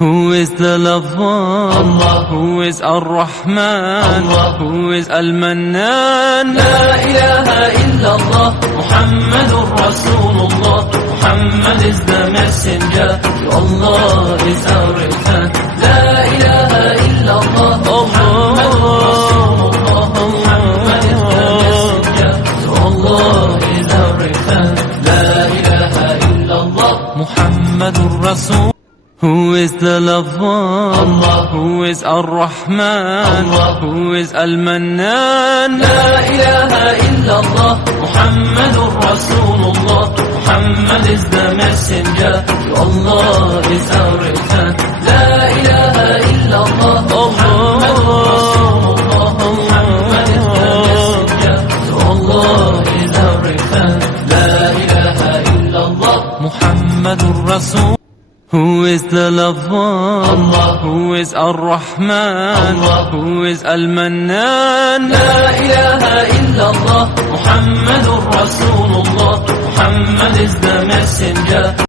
Who is the lover? Allah. Who is Ar-Rahman? Allah. Who is Al-Mannan? La ilaha illallah, Muhammadur Rasulullah. Muhammad is the messenger, to Allah is our return. La ilaha illallah, Muhammadur Rasulullah. Muhammad is the messenger, to Allah is our return. La ilaha illallah, Muhammadur Rasul. Who is the lover? Allah. Who is Ar-Rahman? Allah. Who is Al-Mannan? La ilaha illallah, Muhammadur Rasulullah. Muhammad is the messenger, to Allah is our return. La ilaha illallah, Muhammadur Rasulullah. Muhammad is the messenger, to Allah is our return. La ilaha illallah, Muhammadur Rasul. Who is the lover? Allah. Who is Ar-Rahman? Allah. Who is Al-Mannan? La ilaha illallah, Muhammadur Rasulullah. Muhammad is the messenger.